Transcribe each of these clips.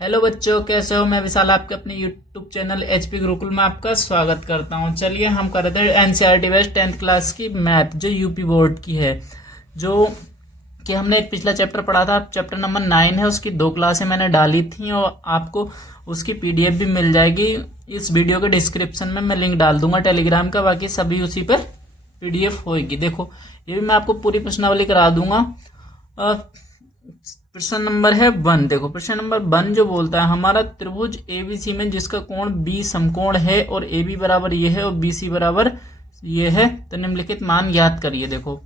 Hello बच्चों, कैसे हो। मैं विशाल आपके अपने यूट्यूब चैनल एचपी गुरुकुल में आपका स्वागत करता हूं। चलिए हम कर रहे थे एनसीईआरटी बेस्ड 10th क्लास की मैथ जो यूपी बोर्ड की है। जो कि हमने एक पिछला चैप्टर पढ़ा था, चैप्टर नंबर 9 है। उसकी 2 क्लासें मैंने डाली थी और आपको उसकी पीडीएफ भी मिल जाएगी। इस वीडियो के डिस्क्रिप्शन में मैं लिंक डाल दूंगा टेलीग्राम का, बाकी सभी उसी पर पीडीएफ होगी। देखो ये भी मैं आपको पूरी प्रश्नावली करा दूंगा। प्रश्न नंबर है 1। देखो प्रश्न नंबर 1 जो बोलता है हमारा त्रिभुज एबीसी में जिसका कोण बी समकोण है और ए बी बराबर ये है और बी सी बराबर ये है, तो निम्नलिखित मान याद करिए। देखो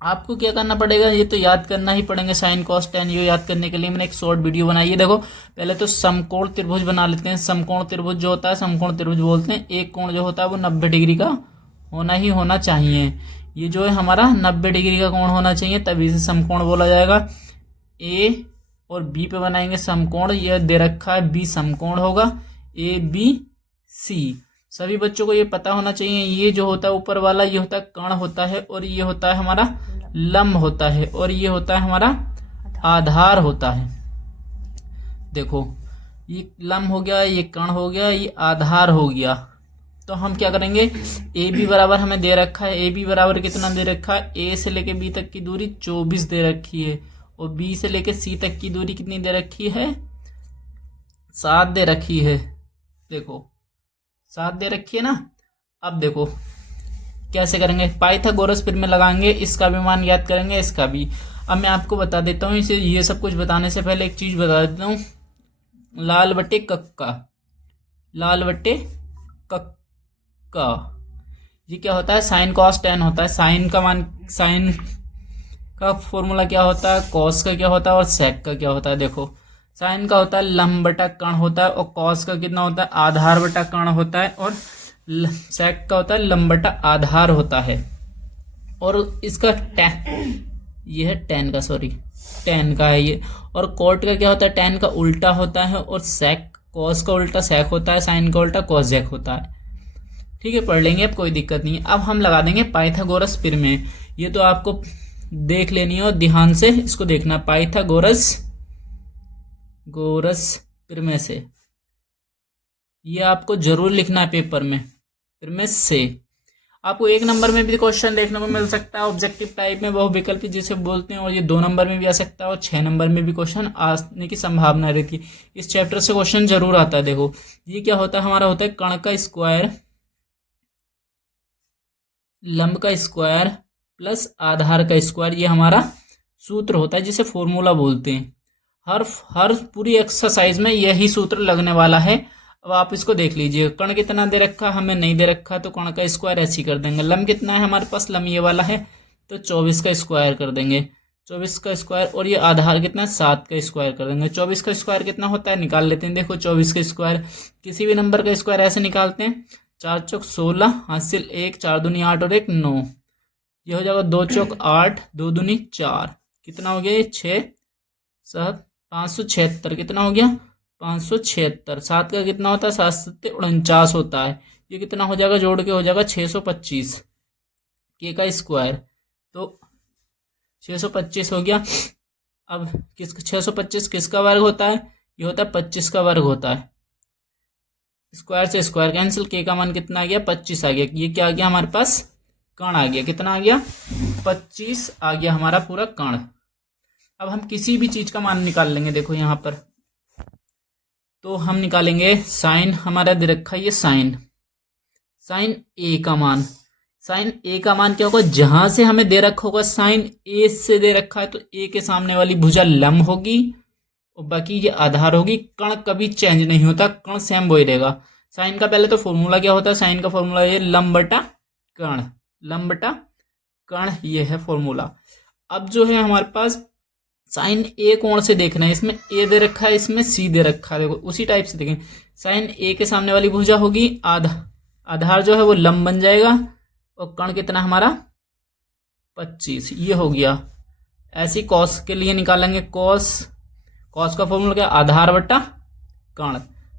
आपको क्या करना पड़ेगा, ये तो याद करना ही पड़ेंगे। साइन कॉस टेन ये याद करने के लिए मैंने एक शॉर्ट वीडियो बनाई है। देखो पहले तो समकोण त्रिभुज बना लेते हैं। समकोण त्रिभुज जो होता है, समकोण त्रिभुज बोलते हैं एक कोण जो होता है वो 90 डिग्री का होना ही होना चाहिए। ये जो है हमारा 90 डिग्री का कोण होना चाहिए, तभी इसे समकोण बोला जाएगा। ए और बी पे बनाएंगे समकोण। यह दे रखा है बी समकोण होगा, ए बी सी। सभी बच्चों को ये पता होना चाहिए। ये जो होता है ऊपर वाला ये होता है कर्ण होता है, और ये होता है हमारा लंब होता है, और ये होता है हमारा आधार होता है। देखो ये लंब हो गया, ये कर्ण हो गया, ये आधार हो गया। तो हम क्या करेंगे, ए बी बराबर हमें दे रखा है। ए बी बराबर कितना दे रखा है, ए से लेके बी तक की दूरी 24 दे रखी है, और बी से लेके सी तक की दूरी कितनी दे रखी है, 7 दे रखी है। देखो 7 दे रखी है ना। अब देखो कैसे करेंगे, पाइथागोरस प्रमेय लगाएंगे। इसका भी मान याद करेंगे, इसका भी। अब मैं आपको बता देता हूँ इसे। ये सब कुछ बताने से पहले एक चीज बता देता हूँ। लाल बटे कक्का, लाल बटे कक्का, ये क्या होता है, साइन कॉस टेन होता है। साइन का मान, साइन का फॉर्मूला क्या होता है, कॉस का क्या होता है और सेक का क्या होता है। देखो साइन का होता है लंब बटा कर्ण होता है, और कॉस का कितना होता है, आधार बटा कर्ण होता है, और सेक का होता है लंब बटा आधार होता है। और इसका टैन, ये है टेन का, सॉरी टेन का है ये। और कॉट का क्या होता है, टेन का उल्टा होता है, और सेक कॉस का उल्टा सेक होता है, साइन का उल्टा कॉसेक होता है। ठीक है, पढ़ लेंगे, अब कोई दिक्कत नहीं है। अब हम लगा देंगे पाइथागोरस प्रमेय। ये तो आपको देख लेनी है और ध्यान से इसको देखना। पाइथागोरस प्रमेय से ये आपको जरूर लिखना है पेपर में। प्रमेय से आपको 1 नंबर में भी क्वेश्चन देखने को मिल सकता है, ऑब्जेक्टिव टाइप में, बहुविकल्प जिसे बोलते हैं, और ये 2 नंबर में भी आ सकता है और 6 नंबर में भी क्वेश्चन आने की संभावना रहती है। इस चैप्टर से क्वेश्चन जरूर आता है। देखो ये क्या होता है, हमारा होता है कर्ण का स्क्वायर, लंब का स्क्वायर प्लस आधार का स्क्वायर। ये हमारा सूत्र होता है जिसे फॉर्मूला बोलते हैं। हर पूरी एक्सरसाइज में यही सूत्र लगने वाला है। अब आप इसको देख लीजिए। कर्ण कितना दे रखा, हमें नहीं दे रखा, तो कर्ण का स्क्वायर ऐसे ही कर देंगे। लंब कितना है हमारे पास, लंब ये वाला है, तो 24 का स्क्वायर कर देंगे, 24 का स्क्वायर। और ये आधार कितना है, 7 का स्क्वायर कर देंगे। 24 का स्क्वायर कितना होता है, निकाल लेते हैं। देखो 24 का स्क्वायर, किसी भी नंबर का स्क्वायर ऐसे निकालते हैं। 4 चौक 16, हासिल 1, 4 दूनी 8 और 1 9। ये हो जाएगा 2 चौक 8, 2 दूनी 4, कितना हो गया ये 6 7 576, कितना हो गया 576। 7 का कितना होता है, 7 7 49 होता है। ये कितना हो जाएगा, जोड़ के हो जाएगा 625 के का स्क्वायर, तो 625 हो गया। अब 625 किसका वर्ग होता है, ये होता है 25 का वर्ग होता है। स्क्वायर से स्क्वायर कैंसिल, के का मान कितना आ गया, 25 आ गया। ये क्या आ गया हमारे पास, कर्ण आ गया। कितना आ गया, 25 आ गया हमारा पूरा कर्ण। अब हम किसी भी चीज का मान निकाल लेंगे। देखो यहां पर तो हम निकालेंगे साइन, हमारा दे रखा है ये साइन ए का मान। साइन ए का मान क्या होगा, जहां से हमें दे रखा होगा साइन ए से दे रखा है, तो ए के सामने वाली भुजा लंब होगी और बाकी ये आधार होगी। कर्ण कभी चेंज नहीं होता, कर्ण सेम वही रहेगा। साइन का पहले तो फॉर्मूला क्या होता है, साइन का फॉर्मूला ये लंब बटा कर्ण, लंब बटा कर्ण, ये है फॉर्मूला। अब जो है हमारे पास साइन ए कोण से देखना है। इसमें ए दे रखा है, इसमें सी दे रखा है। देखो उसी टाइप से देखें। साइन ए के सामने वाली भुजा होगी आधार जो है वो लंब बन जाएगा, और कर्ण कितना हमारा 25, ये हो गया। ऐसी कॉस के लिए निकालेंगे। कॉस का फॉर्मूला क्या, आधार बटा कर्ण,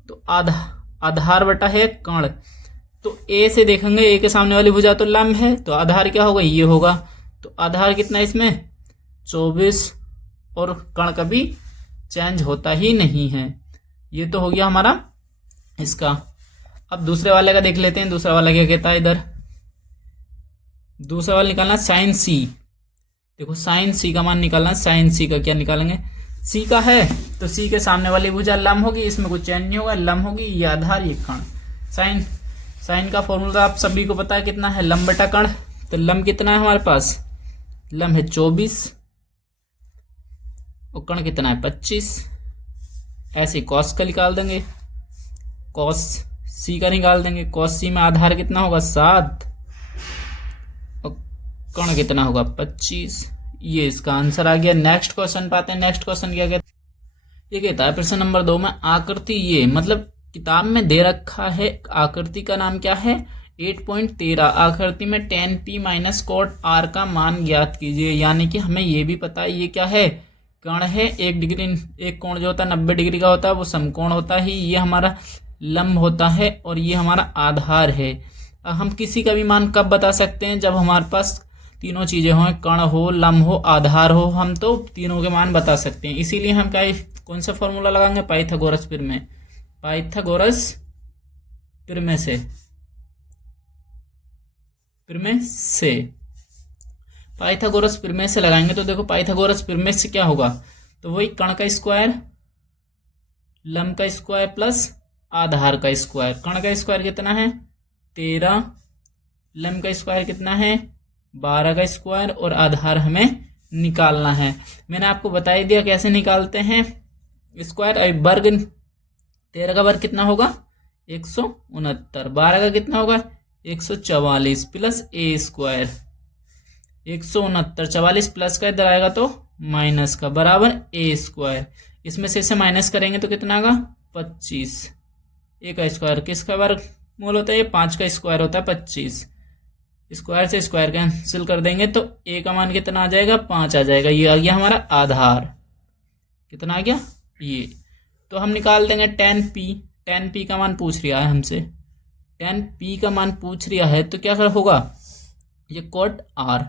तो आधार बटा है कर्ण। तो ए से देखेंगे, ए के सामने वाली भुजा तो लंब है, तो आधार क्या होगा, ये होगा। तो आधार कितना है इसमें 24, और कर्ण कभी चेंज होता ही नहीं है। ये तो हो गया हमारा इसका। अब दूसरे वाले का देख लेते हैं। दूसरा वाला क्या कहता है, इधर दूसरा वाला निकालना साइन सी। देखो साइन सी का मान निकालना। साइन सी का क्या निकालेंगे, सी का है तो सी के सामने वाली भुजा लंब होगी, इसमें कुछ चेंज नहीं होगा, लंब होगी, ये आधार ये कण। साइन का फॉर्मूला आप सभी को पता है कितना है, लंब बटा कण। तो लंब कितना है हमारे पास, लंब है 24 और कण कितना है 25। ऐसे कॉस का निकाल देंगे, कॉस सी का निकाल देंगे। कॉस सी में आधार कितना होगा 7 और कण कितना होगा 25। ये इसका आंसर आ गया। नेक्स्ट क्वेश्चन पाते हैं। नेक्स्ट क्वेश्चन क्या कहता है, ये कहता है प्रश्न नंबर 2 में आकृति, ये मतलब किताब में दे रखा है, आकृति का नाम क्या है 8.13। आकृति में tan p minus cot r का मान ज्ञात कीजिए। यानी कि हमें ये भी पता है ये क्या है, कण है। एक कोण जो होता है 90 डिग्री का होता है वो समकोण होता है, ये हमारा लंब होता है और ये हमारा आधार है। अब हम किसी का भी मान कब बता सकते हैं, जब हमारे पास तीनों चीजें हों, कण हो, लंब हो, आधार हो, हम तो तीनों के मान बता सकते हैं। इसीलिए हम क्या कौन सा फॉर्मूला लगाएंगे, पाइथागोरस प्रमेय। पाइथागोरस प्रमेय से पाइथागोरस प्रमेय से लगाएंगे। तो देखो पाइथागोरस प्रमेय से क्या होगा, तो वही कण का स्क्वायर, लंब का स्क्वायर प्लस आधार का स्क्वायर। कण का स्क्वायर कितना है 13, लंब का स्क्वायर कितना है 12 का स्क्वायर और आधार हमें निकालना है। मैंने आपको बता ही दिया कैसे निकालते हैं स्क्वायर। वर्ग 13 का वर्ग कितना होगा 169, 12 का कितना होगा 144 प्लस ए स्क्वायर 169, 44 प्लस का इधर आएगा तो माइनस का बराबर ए स्क्वायर। इसमें से इसे माइनस करेंगे तो कितना आएगा 25। ए का स्क्वायर किसका वर्ग मूल होता है, ये 5 का स्क्वायर होता है 25। स्क्वायर से स्क्वायर कैंसिल कर देंगे तो ए का मान कितना आ जाएगा 5 आ जाएगा। ये आ गया हमारा आधार। कितना आ गया ये। तो हम निकाल देंगे tan p का मान पूछ रहा है हमसे, tan p का मान पूछ रहा है तो क्या कर होगा, ये cot r।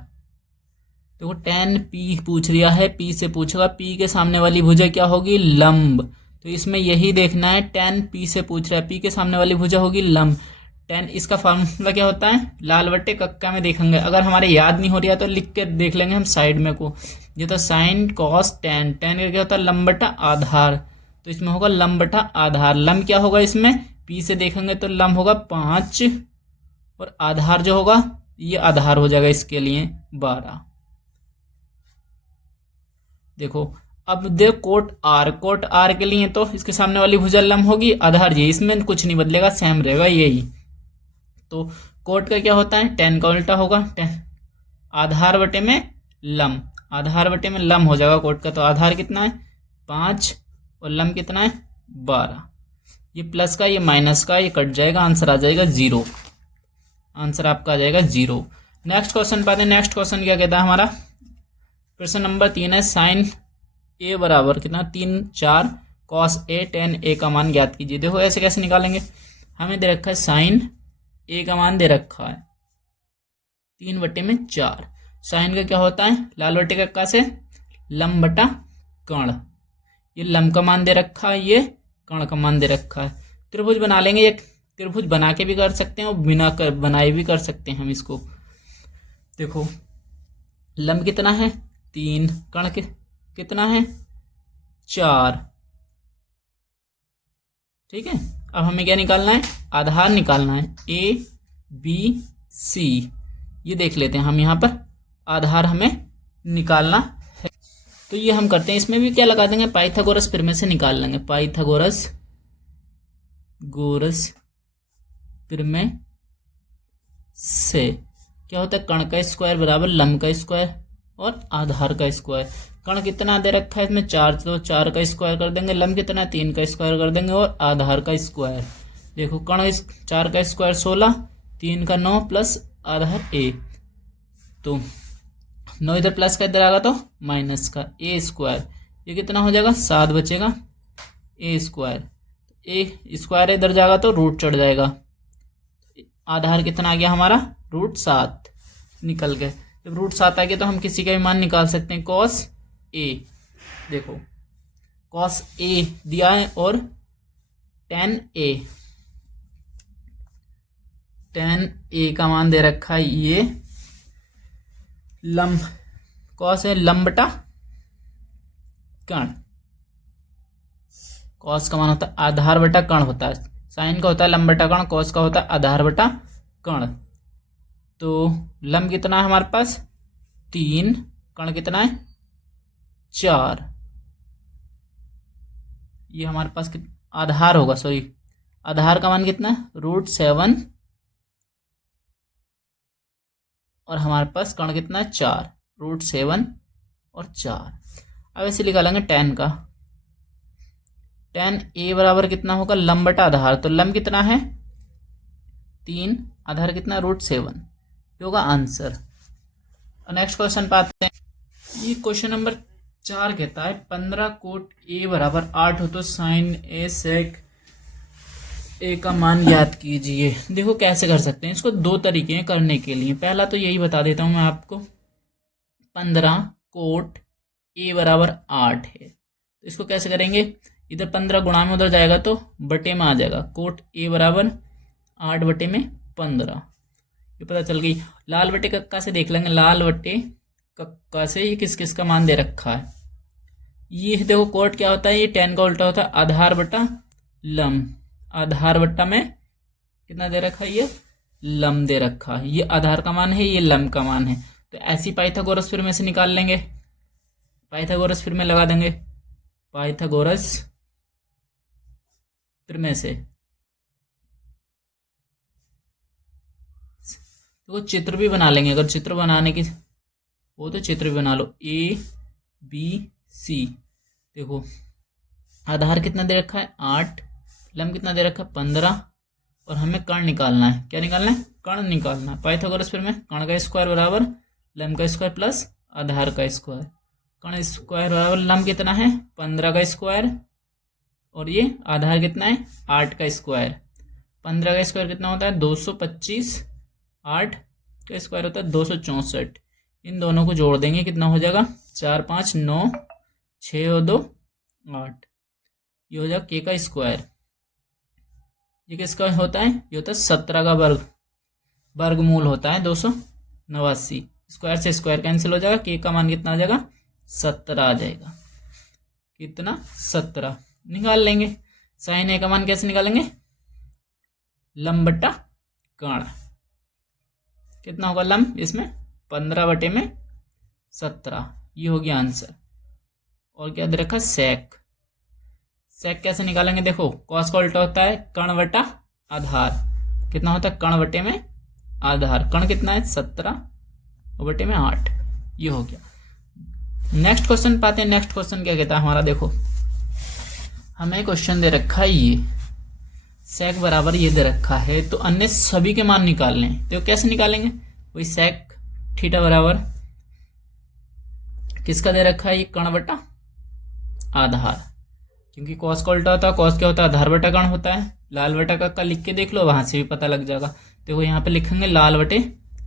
देखो tan p पूछ रहा है, p से पूछेगा, p के सामने वाली भुजा क्या होगी लंब। तो इसमें यही देखना है, tan p से पूछ रहा है, p के सामने वाली भुजा होगी लंब। tan इसका फॉर्मूला क्या होता है, लाल बट्टे कक्का में देखेंगे। अगर हमारे याद नहीं हो रहा तो लिख के देख लेंगे हम साइड में को। ये तो साइन कॉस tan, tan का क्या होता है लंब बटा आधार। तो इसमें होगा लंब बटा आधार। लंब क्या होगा इसमें, p से देखेंगे तो लंब होगा 5 और आधार जो होगा ये आधार हो जाएगा इसके लिए 12। देखो अब देखो कोट आर के लिए तो इसके सामने वाली भुजा लंब होगी, आधार ये, इसमें कुछ नहीं बदलेगा, सेम रहेगा यही। तो कोट का क्या होता है tan का उल्टा होगा, आधार बटे में लंब, आधार बटे में लंब हो जाएगा कोट का। तो आधार कितना है 5 और लंब कितना है 12। ये प्लस का ये माइनस का ये कट जाएगा, आंसर आ जाएगा 0। आंसर आपका आ जाएगा 0। नेक्स्ट क्वेश्चन पाते हैं। नेक्स्ट क्वेश्चन क्या कहता है हमारा, प्रश्न नंबर 3 है साइन ए बराबर कितना 3 4 कॉस ए tan ए का मान ज्ञात कीजिए। देखो ऐसे कैसे निकालेंगे, हमें दे रखा है साइन ए का मान दे रखा है 3/4। साइन का क्या होता है लाल बटे कक्का से लंब बटा कर्ण। ये लंब का मान दे रखा है, ये कर्ण का मान दे रखा है। त्रिभुज बना लेंगे, एक त्रिभुज बना के भी कर सकते हैं और बिना कर बनाए भी कर सकते हैं हम इसको। देखो लंब कितना है 3, कर्ण कितना है 4। ठीक है, अब हमें क्या निकालना है, आधार निकालना है ए बी सी। ये देख लेते हैं हम यहाँ पर आधार हमें निकालना है। तो ये हम करते हैं, इसमें भी क्या लगा देंगे पाइथागोरस प्रमेय से निकाल लेंगे। पाइथागोरस प्रमेय से क्या होता है, कर्ण का स्क्वायर बराबर लंब का स्क्वायर और आधार का स्क्वायर। कर्ण कितना दे रखा है इसमें 4, तो 4 का स्क्वायर कर देंगे, लंब कितना 3 का स्क्वायर कर देंगे और आधार का स्क्वायर। देखो कर्ण 4 का स्क्वायर 16, 3 का 9 प्लस आधार ए, तो 9 इधर प्लस का इधर आएगा तो माइनस का ए स्क्वायर। ये कितना हो जाएगा 7 बचेगा ए स्क्वायर। ए स्क्वायर इधर जाएगा तो रूट चढ़ जाएगा। आधार कितना आ गया हमारा √7 निकल गए। जब √7 आ गया तो हम किसी का भी मान निकाल सकते हैं। कॉस ए, देखो कॉस ए दिया है और टेन ए का मान दे रखा है ये लंब, कॉस है लंब बटा कर्ण, कॉस का मान होता है आधार बटा कर्ण होता है, साइन का होता है लंब बटा कर्ण, कॉस का होता है आधार बटा कर्ण। तो लंब कितना है हमारे पास 3, कर्ण कितना है 4, ये हमारे पास आधार होगा, सॉरी आधार का मान कितना है √7 और हमारे पास कर्ण कितना है 4, √7 और 4। अब ऐसे निकालेंगे टेन का, टेन ए बराबर कितना होगा लंब बटा आधार, तो लंब कितना है 3, आधार कितना √7, ये होगा आंसर। नेक्स्ट क्वेश्चन पाते हैं, ये क्वेश्चन नंबर 4 कहता है 15 कोट ए बराबर 8 हो तो साइन ए सेक ए का मान याद कीजिए। देखो कैसे कर सकते हैं इसको, दो तरीके हैं करने के लिए। पहला तो यही बता देता हूं मैं आपको, 15 कोट ए बराबर 8 है तो इसको कैसे करेंगे, इधर 15 गुणा में उधर जाएगा तो बटे में आ जाएगा, कोट ए बराबर 8 बटे में 15, ये पता चल गई। लाल बटे कक्का से देख लेंगे, लाल बटे कक्का से ये किस किस का मान दे रखा है, ये देखो कोट क्या होता है, ये टेन का उल्टा होता है आधार बटा लंब, आधार बट्टा में कितना दे रखा है ये लंब दे रखा है, ये आधार का मान है ये लंब का मान है। तो ऐसी पाइथागोरस फिर में से निकाल लेंगे, पाइथागोरस फिर में लगा देंगे, पाइथागोरस फिर में से तो चित्र भी बना लेंगे, अगर चित्र बनाने की वो तो चित्र भी बना लो, ए बी सी। देखो आधार कितना दे रखा है 8, लंब कितना दे रखा है 15 और हमें कर्ण निकालना है, क्या निकालना है कर्ण निकालना है। पाइथागोरस फिर में कर्ण का स्क्वायर बराबर लंब का स्क्वायर प्लस आधार का स्क्वायर, कर्ण स्क्वायर बराबर लंब कितना है 15 का स्क्वायर और ये आधार कितना है 8 का स्क्वायर, 15 का स्क्वायर कितना होता है 225, 8 का स्क्वायर होता है 264, इन दोनों को जोड़ देंगे कितना हो जाएगा 4 5 9 6 और 2 8, ये हो जाएगा के का स्क्वायर। ये किसका होता है, ये होता है 17 का वर्गमूल होता है 289, स्क्वायर से स्क्वायर कैंसिल हो जाएगा, के का मान कितना आ जाएगा 17 आ जाएगा, कितना 17 निकाल लेंगे। साइन ए का मान कैसे निकालेंगे, लंब बटा कर्ण, कितना होगा लंब इसमें 15 बटे में 17, ये हो गया आंसर। और क्या दे रखा सेक, सेक कैसे निकालेंगे, देखो कॉस का उल्टा होता है कर्ण बटा आधार, कितना होता है कर्ण बटे में आधार, कर्ण कितना है 17 और बटे में 8, ये हो गया। नेक्स्ट क्वेश्चन पाते हैं, नेक्स्ट क्वेश्चन क्या कहता है हमारा, देखो हमें क्वेश्चन दे रखा है ये सेक बराबर ये दे रखा है तो अन्य सभी के मान निकालने हैं, तो कैसे निकालेंगे, वही सेक थीटा बराबर किसका दे रखा है ये कर्ण बटा आधार, क्योंकि कॉस का उल्टा होता है, कॉस क्या होता है आधार बटा कर्ण होता है। लाल बटा कक्का लिख के देख लो, वहां से भी पता लग जाएगा। देखो यहाँ पे लिखेंगे लाल बटे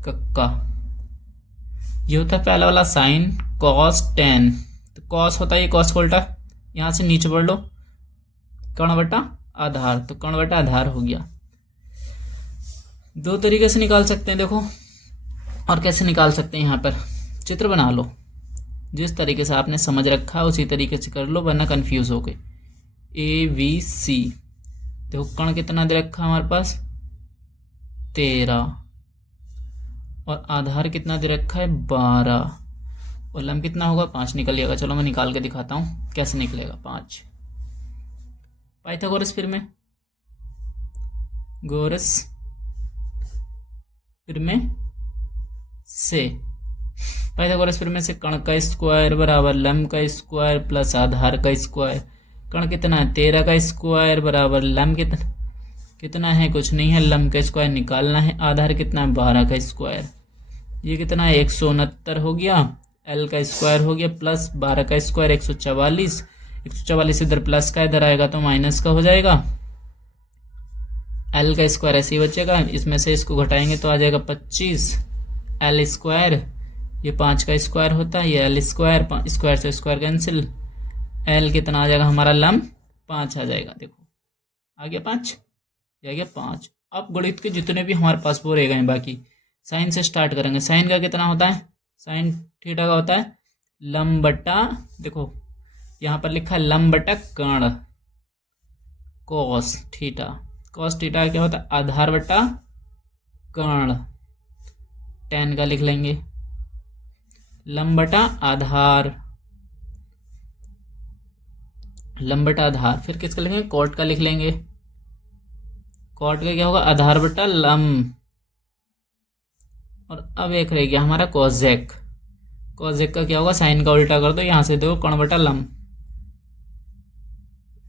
कक्का, ये होता है पहला वाला साइन कॉस टेन, तो कॉस होता है ये कॉस का उल्टा, यहाँ से नीचे बढ़ लो कर्ण बटा आधार, तो कर्ण बटा आधार हो गया। दो तरीके से निकाल सकते हैं देखो, और कैसे निकाल सकते हैं यहाँ पर चित्र बना लो, जिस तरीके से आपने समझ रखा है उसी तरीके से कर लो वरना कंफ्यूज हो गए। ए बी सी, देखो कर्ण कितना दे रखा है हमारे पास 13 और आधार कितना दे रखा है 12 और लंब कितना होगा 5 निकलिएगा। चलो मैं निकाल के दिखाता हूँ कैसे निकलेगा 5। पाइथागोरस फिर में गोरस फिर में से, पाइथागोरस फिर में से कर्ण का स्क्वायर बराबर लंब का स्क्वायर प्लस आधार का स्क्वायर, कर्ण कितना है 13 का स्क्वायर बराबर लंब कितना है कुछ नहीं है, लंब का स्क्वायर निकालना है, आधार कितना है 12 का स्क्वायर, ये कितना है 169 हो गया, एल का स्क्वायर हो गया प्लस 12 का स्क्वायर 144, 144 इधर प्लस का इधर आएगा तो माइनस का हो जाएगा, एल का स्क्वायर ऐसे ही बचेगा, इसमें से इसको घटाएंगे तो आ जाएगा 25, एल स्क्वायर ये 5 का स्क्वायर होता है, ये एल स्क्वायर स्क्वायर से स्क्वायर कैंसिल, एल कितना आ जाएगा हमारा, लंब 5 आ जाएगा। देखो आ गया 5, ये आ गया 5। अब गणित के जितने भी हमारे पास वो रह गए बाकी, साइन से स्टार्ट करेंगे। साइन का कितना होता है, साइन थीटा का होता है लंब बटा, देखो यहाँ पर लिखा है लंब बटा कर्ण, कॉस थीटा। कॉस थीटा क्या होता है, आधार बटा कर्ण। tan का लिख लेंगे लंब बटा आधार, लंब बटा आधार। फिर किसका लिखेंगे, कॉट का लिख लेंगे। कॉट का क्या होगा, आधार बटा लंब। और अब एक रह गया हमारा कोजेक। कोजेक का क्या होगा, साइन का उल्टा कर दो, यहाँ से देखो कर्ण बटा लंब।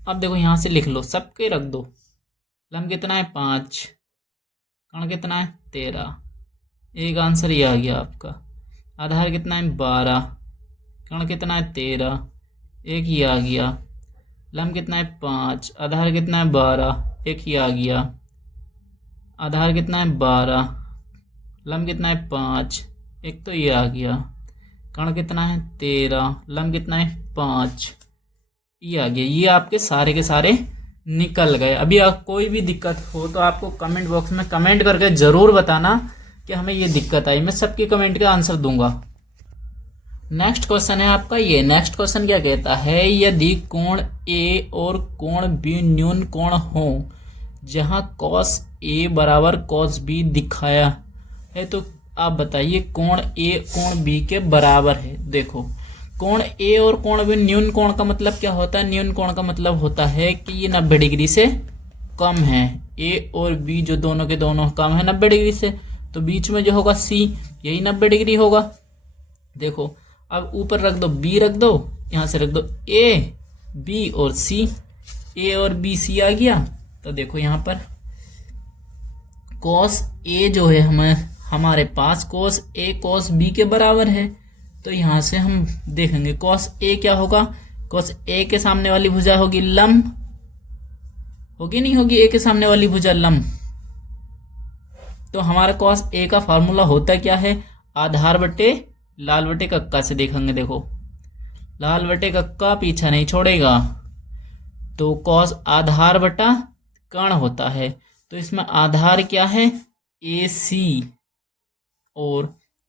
अब देखो यहाँ से लिख लो, सबके रख दो। लंब कितना है 5, कर्ण कितना है 13, एक आंसर ये आ गया आपका। आधार कितना है 12, कर्ण कितना है 13, एक ही आ गया। लंब कितना है 5, आधार कितना है 12, एक ही आ गया। आधार कितना है 12, लंब कितना है 5, एक तो ये आ गया। कर्ण कितना है 13, लंब कितना है 5, ये आ गया। ये आपके सारे के सारे निकल गए। अभी आप कोई भी दिक्कत हो तो आपको कमेंट बॉक्स में कमेंट करके ज़रूर बताना कि हमें ये दिक्कत आई, मैं सबकी कमेंट का आंसर दूंगा। नेक्स्ट क्वेश्चन है आपका ये। नेक्स्ट क्वेश्चन क्या कहता है, यदि कोण ए और कोण बी न्यून कोण हो, जहां कॉस ए बराबर कॉस बी दिखाया है, तो आप बताइए कोण ए कोण बी के बराबर है। देखो कोण ए और कोण बी, न्यून कोण का मतलब क्या होता है, न्यून कोण का मतलब होता है कि ये 90 डिग्री से कम है। ए और बी जो दोनों के दोनों कम है 90 डिग्री से, तो बीच में जो होगा सी, यही 90 डिग्री होगा। देखो अब ऊपर रख दो बी, रख दो यहाँ से रख दो ए बी और सी, ए और बी सी आ गया। तो देखो यहाँ पर कॉस ए जो है हमारे पास कॉस ए कॉस बी के बराबर है, तो यहाँ से हम देखेंगे कॉस ए क्या होगा, कॉस ए के सामने वाली भुजा होगी लंब, होगी नहीं होगी, ए के सामने वाली भुजा लंब। तो हमारा कॉस ए का फार्मूला होता क्या है, आधार बटे लाल बटे कक्का से देखेंगे। देखो लाल बटे कक्का पीछा नहीं छोड़ेगा, तो कॉस आधार बटा कर्ण होता है। तो इसमें आधार क्या है ए सी और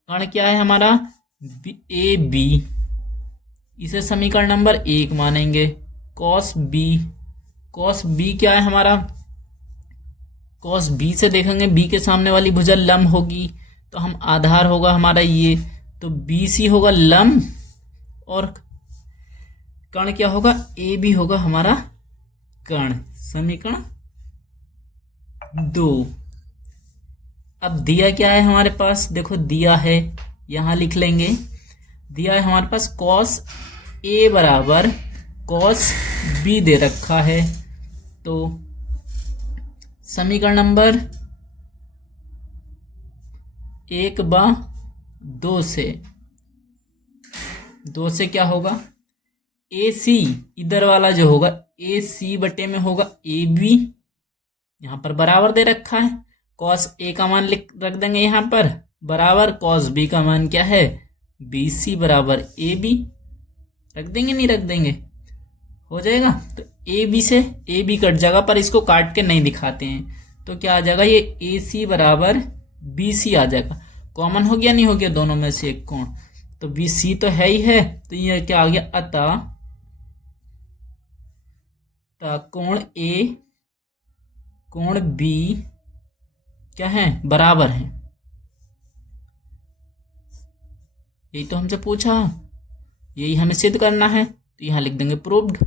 कर्ण क्या है हमारा ए बी। इसे समीकरण नंबर 1 मानेंगे। कॉस बी क्या है हमारा, कॉस बी से देखेंगे बी के सामने वाली भुजा लंब होगी, तो हम आधार होगा हमारा ये, तो बी सी होगा लंब और कर्ण क्या होगा ए बी होगा हमारा कर्ण। समीकरण 2। अब दिया क्या है हमारे पास, देखो दिया है यहां लिख लेंगे, दिया है हमारे पास कॉस ए बराबर कॉस बी दे रखा है। तो समीकरण नंबर 1/2 से क्या होगा, ए सी इधर वाला जो होगा ए सी बटे में होगा ए बी, यहां पर बराबर दे रखा है। कॉस ए का मान रख देंगे यहां पर, बराबर कॉस बी का मान क्या है बी सी बराबर ए बी, रख देंगे नहीं रख देंगे, हो जाएगा। तो ए बी से ए बी कट जाएगा, पर इसको काट के नहीं दिखाते हैं, तो क्या आ जाएगा ये ए सी बराबर बी सी आ जाएगा। कॉमन हो गया नहीं हो गया दोनों में से एक कोण, तो बी सी तो है ही है, तो ये क्या आ गया अतः कोण ए कोण बी क्या है बराबर है। यही तो हमसे पूछा, यही हमें सिद्ध करना है, तो यहां लिख देंगे प्रूव्ड।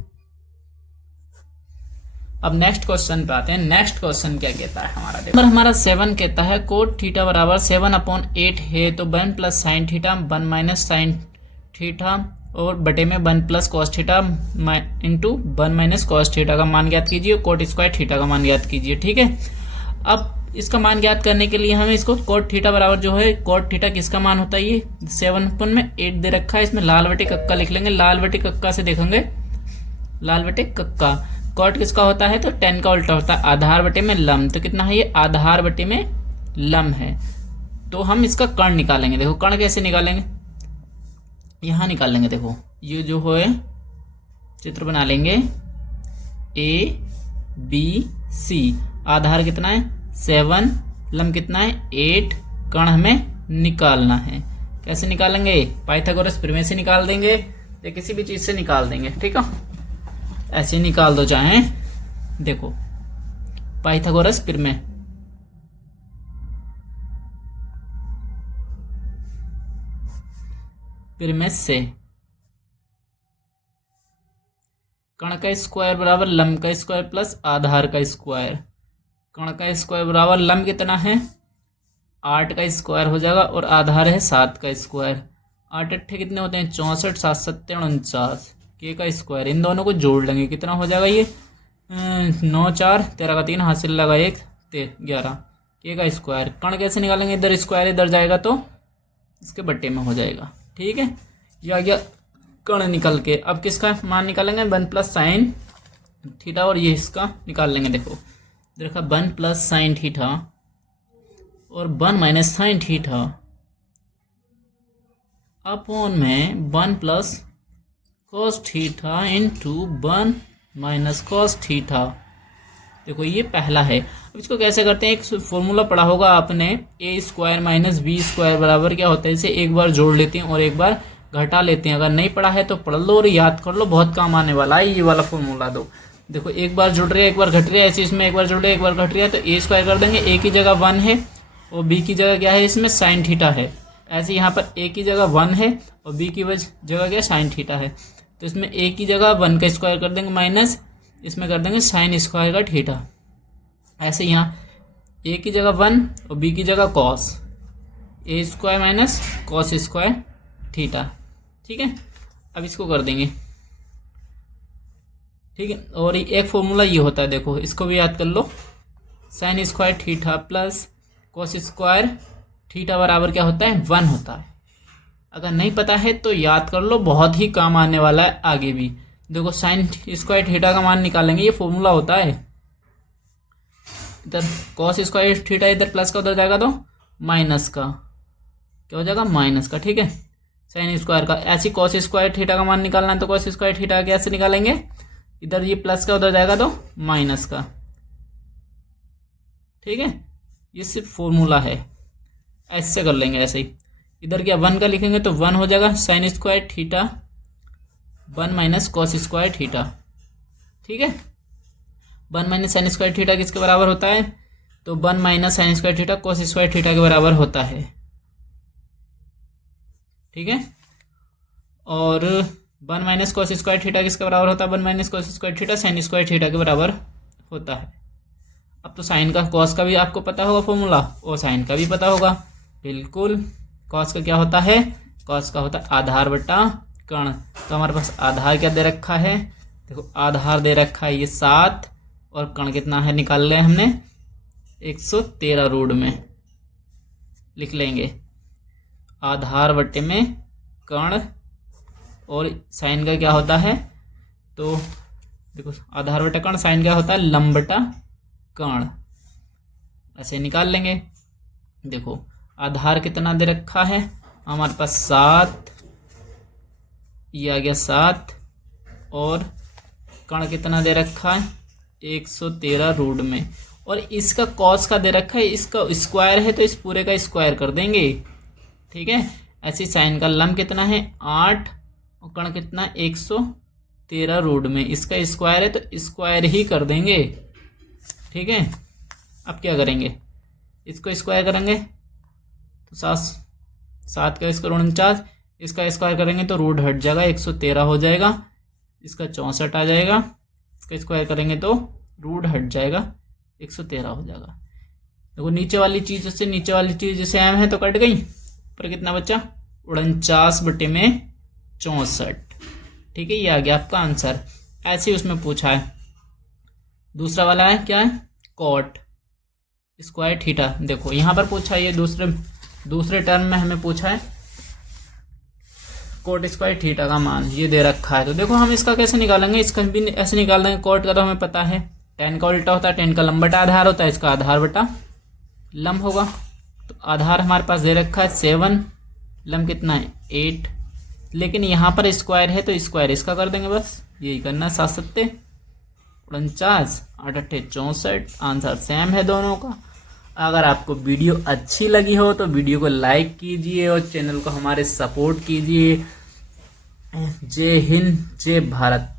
अब नेक्स्ट क्वेश्चन पे आते हैं। नेक्स्ट क्वेश्चन क्या कहता है हमारा, देखो हमारा 7 कहता है कोट थीटा बराबर 7/8 है, तो 1 plus sine theta 1 minus sine theta और बटे में 1 plus cos theta into 1 minus cos theta का मान ज्ञात कीजिए, कोट स्क्वायर थीटा का मान ज्ञात कीजिए। ठीक है, अब इसका मान ज्ञात करने के लिए हमें इसको कोट थीटा बराबर जो है, कोट थीटा किसका मान होता है, ये 7/8 दे रखा है, इसमें लाल बटे कक्का लिख लेंगे। लाल बटे कक्का से देखेंगे, लाल बटे कक्का कॉट किसका होता है, तो tan का उल्टा होता है आधार बटे में लंब, तो कितना है ये आधार बटे में लंब है। तो हम इसका कर्ण निकालेंगे। देखो कर्ण कैसे निकालेंगे, यहां निकालेंगे। देखो ये जो है चित्र बना लेंगे। ए बी सी, आधार कितना है 7, लंब कितना है 8, कण हमें निकालना है। कैसे निकालेंगे? पाइथागोरस प्रमेय से निकाल देंगे या किसी भी चीज से निकाल देंगे। ठीक है, ऐसे निकाल दो चाहे। देखो पाइथागोरस प्रमेय, प्रमेय से कण का स्क्वायर बराबर लंब का स्क्वायर प्लस आधार का स्क्वायर। कण का स्क्वायर बराबर लंब कितना है 8 का स्क्वायर हो जाएगा और आधार है 7 का स्क्वायर। 8 अट्ठे कितने होते हैं 64, 7 सत्ते 49, के का स्क्वायर। इन दोनों को जोड़ लेंगे, कितना हो जाएगा ये 9 4 13 का 3 हासिल लगा 1 11, के का स्क्वायर। कण कैसे निकालेंगे? इधर स्क्वायर इधर जाएगा तो इसके बट्टे में हो जाएगा। ठीक है, ये आ गया कण निकल के। अब किसका मान निकालेंगे? 1 प्लस साइन थीटा, और ये इसका निकाल लेंगे। देखो 1 प्लस साइन थीटा और 1 माइनस साइन थीटा अपॉन में 1 plus cos theta into 1 minus cos theta. देखो ये पहला है। अब इसको कैसे करते हैं? एक फॉर्मूला पढ़ा होगा आपने, ए स्क्वायर माइनस बी स्क्वायर बराबर क्या होता है? इसे एक बार जोड़ लेते हैं और एक बार घटा लेते हैं। अगर नहीं पढ़ा है तो पढ़ लो और याद कर लो, बहुत काम आने वाला है ये वाला फॉर्मूला। दो देखो, एक बार जुड़ रही है एक बार घट रही है, ऐसे इसमें एक बार जुड़ रही है एक बार घट रही है, तो ए स्क्वायर कर देंगे। ए की जगह 1 है और बी की जगह क्या है? इसमें साइन थीटा है। ऐसे यहाँ पर ए की जगह 1 है और बी की जगह क्या साइन थीटा है, तो इसमें ए की जगह 1 का स्क्वायर कर देंगे माइनस इसमें कर देंगे साइन स्क्वायर का थीटा। ऐसे यहाँ ए की जगह 1 और बी की जगह cos, A square minus cos square theta. ठीक है, अब इसको कर देंगे। ठीक है, और एक फॉर्मूला ये होता है, देखो इसको भी याद कर लो, sine square theta plus cos square theta बराबर क्या होता है? 1 होता है। अगर नहीं पता है तो याद कर लो, बहुत ही काम आने वाला है आगे भी। देखो साइन स्क्वायर थीटा का मान निकालेंगे, ये फॉर्मूला होता है। इधर कॉस स्क्वायर थीटा इधर प्लस का, उधर जाएगा तो माइनस का, क्या हो जाएगा? माइनस का। ठीक है, साइन स्क्वायर का। ऐसी कॉस स्क्वायर थीटा का मान निकालना है तो कॉस स्क्वायर थीटा कैसे निकालेंगे? इधर ये प्लस का उधर जाएगा तो माइनस का। ठीक है, ये सिर्फ फॉर्मूला है, ऐसे कर लेंगे। ऐसे ही इधर क्या 1 का लिखेंगे तो 1 हो जाएगा sign square theta 1 minus cos square theta. ठीक है, 1 माइनस साइन स्क्वायर थीटा किसके बराबर होता है? तो 1 minus sign square theta cos square theta के बराबर होता है। ठीक है, और 1 माइनस कॉस स्क्वायर थीटा किसके बराबर होता है? 1 minus cos square theta sine square theta के बराबर होता है। अब तो साइन का कॉस का भी आपको पता होगा फॉर्मूला, और साइन का भी पता होगा बिल्कुल। कॉस का क्या होता है? कॉस का होता है आधार बटा कण। तो हमारे पास आधार क्या दे रखा है? देखो आधार दे रखा है ये 7, और कण कितना है निकाल लिया हमने 113 रूट में लिख लेंगे। आधार बटे में कण, और साइन का क्या होता है? तो देखो आधार बटा कण, साइन क्या होता है? लंब बटा कण। ऐसे निकाल लेंगे। देखो आधार कितना दे रखा है हमारे पास 7, ये आ गया 7, और कण कितना दे रखा है 113 रूट में, और इसका कॉस का दे रखा है, इसका स्क्वायर है तो इस पूरे का स्क्वायर कर देंगे। ठीक है, ऐसे साइन का लंब कितना है 8 और कण कितना 113 रूट में, इसका स्क्वायर है तो स्क्वायर ही कर देंगे। ठीक है, अब क्या करेंगे? इसको स्क्वायर करेंगे तो 7 का स्क्वायर 49, इसका स्क्वायर करेंगे तो रूट हट जाएगा 113 हो जाएगा, इसका 64 आ जाएगा, इसका स्क्वायर करेंगे तो रूट हट जाएगा 113 हो जाएगा। देखो नीचे वाली चीज से नीचे वाली चीज सेम है तो कट गई, पर कितना बचा 49 बटे में 64। ठीक है, ये आ गया आपका आंसर। ऐसे ही उसमें पूछा है। दूसरा वाला है क्या है? Cot square theta. देखो यहाँ पर पूछा है, ये दूसरे टर्म में हमें पूछा है कोट स्क्वायर थीटा का मान, ये दे रखा है। तो देखो हम इसका कैसे निकालेंगे? इसका भी ऐसे निकाल देंगे। कोट का तो हमें पता है, tan का उल्टा होता है, tan का लंब बटा आधार होता है, इसका आधार बटा लंब होगा। तो आधार हमारे पास दे रखा है 7, लंब कितना है 8, लेकिन यहाँ पर स्क्वायर है तो स्क्वायर इसका कर देंगे, बस यही करना। 7 सत्ते 49, 8 अट्ठे 64, आंसर सेम है दोनों का। अगर आपको वीडियो अच्छी लगी हो तो वीडियो को लाइक कीजिए और चैनल को हमारे सपोर्ट कीजिए। जय हिंद, जय भारत।